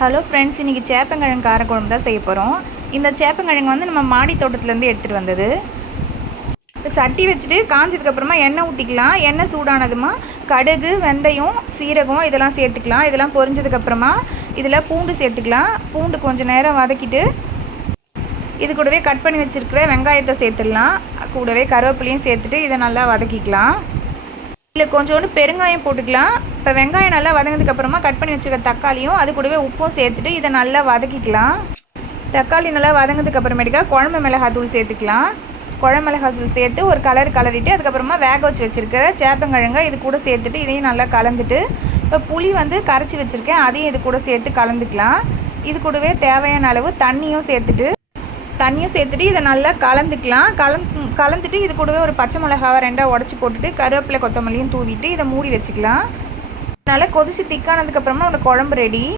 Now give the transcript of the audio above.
Hello friends, இன்றைக்கி சேப்பங்கிழங்கு காரக்குழம்பு தான் செய்ய போகிறோம். இந்த சேப்பங்கிழங்கு வந்து நம்ம மாடி தோட்டத்துலேருந்து எடுத்துகிட்டு வந்தது. இப்போ சட்டி வச்சுட்டு காஞ்சதுக்கப்புறமா எண்ணெய் ஊற்றிக்கலாம். எண்ணெய் சூடானதுமா கடுகு, வெந்தயம், சீரகம் இதெல்லாம் சேர்த்துக்கலாம். இதெல்லாம் பொரிஞ்சதுக்கப்புறமா இதில் பூண்டு சேர்த்துக்கலாம். பூண்டு கொஞ்சம் நேரம் வதக்கிட்டு இது கூடவே கட் பண்ணி வச்சுருக்கிற வெங்காயத்தை சேர்த்துடலாம். கூடவே கருவேப்பிலையும் சேர்த்துட்டு இதை நல்லா வதக்கிக்கலாம். இதில் கொஞ்சோண்டு பெருங்காயம் போட்டுக்கலாம். இப்போ வெங்காயம் நல்லா வதங்கினதுக்கப்புறமா கட் பண்ணி வச்சுருக்க தக்காளியும் அது கூடவே உப்பும் சேர்த்துட்டு இதை நல்லா வதக்கிக்கலாம். தக்காளி நல்லா வதங்கினதுக்கப்புறமேட்டுக்கா குழம்பு மிளகாத்தூள் சேர்த்துக்கலாம். குழம்பு மிளகாத்தூள் சேர்த்து ஒரு கலரிட்டு அதுக்கப்புறமா வேக வச்சு வச்சுருக்கிற சேப்பங்கிழங்க இது கூட சேர்த்துட்டு இதையும் நல்லா கலந்துட்டு, இப்போ புளி வந்து கரைச்சி வச்சுருக்கேன், அதையும் இது கூட சேர்த்து கலந்துக்கலாம். இது கூடவே தேவையான அளவு தண்ணியும் சேர்த்துட்டு இதை நல்லா கலந்துக்கலாம். கலந்துட்டு இது கூடவே ஒரு பச்சை மிளகாவை 2 உடச்சி போட்டுட்டு கருவேப்பிலை கொத்தமல்லியும் தூவிட்டு இதை மூடி வச்சுக்கலாம். நல்லா கொதிச்சு திக்கானதுக்கப்புறமா உனக்கு குழம்பு ரெடி.